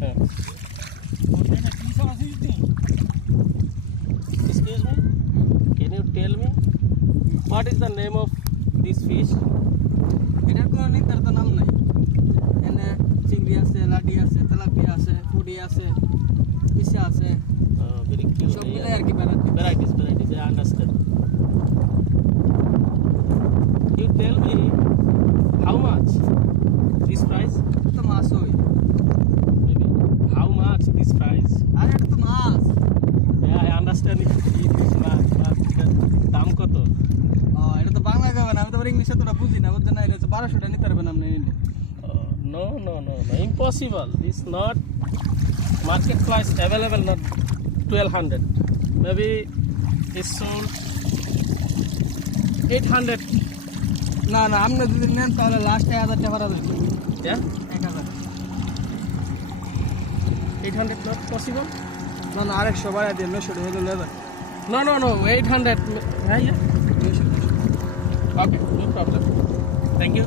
হ্যাঁ। Excuse me, can you tell me what is the name of this fish? এটার কোনো নির্ধারিত নাম নাই। এনে চিংড়ি আছে, লাটি আছে, তেলাপিয়া আছে, পুডি আছে, পিসা আছে, Very cute. সব মিলে আর কি বানাতে। Varieties, I understand. You tell me how much this price? তো মাছ হই। Maybe how much this price? আর এটা তো মাছ। Yeah, I understand it. It is not, but দাম কত? এটা তো বাংলায় কবে না, আমি তো ইংলিশে তোরা বুঝি না, বুঝছেন না? এটা তো 1200 টাকা নিতে পারবেন আপনি নিলে। No, impossible. This not market price available, not 1200. Maybe it's sold 800. না না, আপনি যদি নেন তাহলে লাস্ট 1000 টাকা ভাড়া দেবেন। Yeah, 1000। 800 not possible. না না, আরেকশো বাড়াই দিয়ে 900 টাকা হলে নেবেন। No, 800. Yeah. Okay, no problem. Thank you.